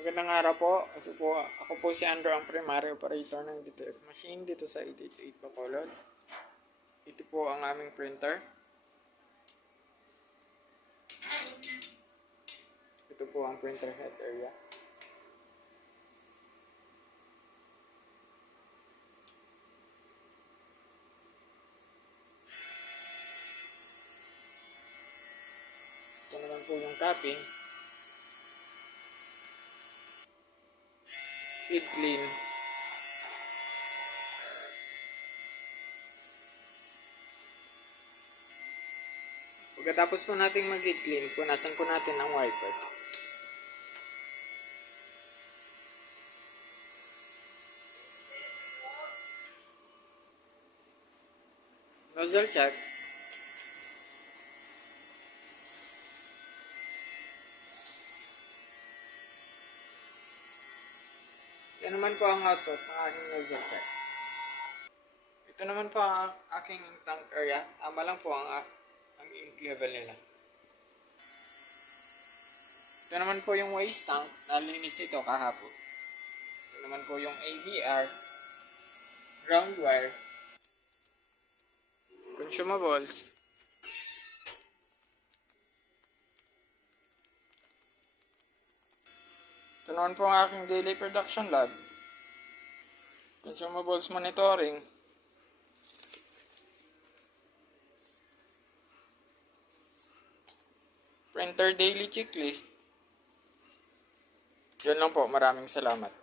Magandang araw po. Ako po si Andrew, ang primary operator ng DTF machine dito sa 888 Bacolod. Ito po ang aming printer. Ito po ang printer head area. Ito naman po yung capping. Feed clean. Pagkatapos po nating mag-heat clean, punasan po natin ang wiper. Nozzle check. Yan naman po ang output ng aking nozzle check. Ito naman po ang aking tank area. Tama lang po ang ink level nila. Ito naman po yung waste tank. Nalinis ito kahapon. Ito naman po yung AVR, ground wire, consumables, ito naman po ang aking daily production log, consumables monitoring, printer daily checklist. Yun lang po, maraming salamat.